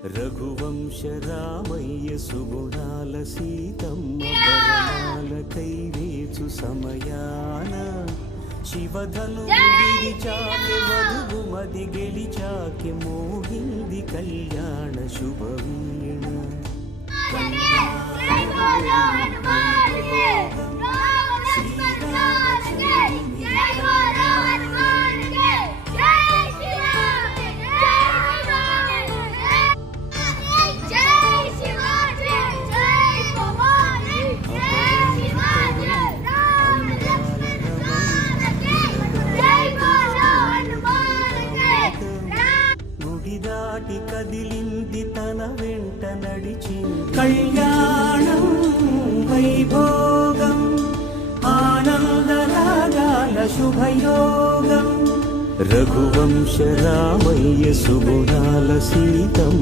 రఘువంశ రామయ్య సుగుణాల సీతమ్మ వరణాలకై వేచు సమయాన శివధను విరిచాకె వధువు మది గెలిచాకె మోగింది కళ్యాణ శుభవీణ దాటి కదిలింది తన వెంట నడిచింది కళ్యాణం వైభోగం ఆనందరాగాల శుభయోగం రఘువంశ రామయ్య సుగుణాల సీతం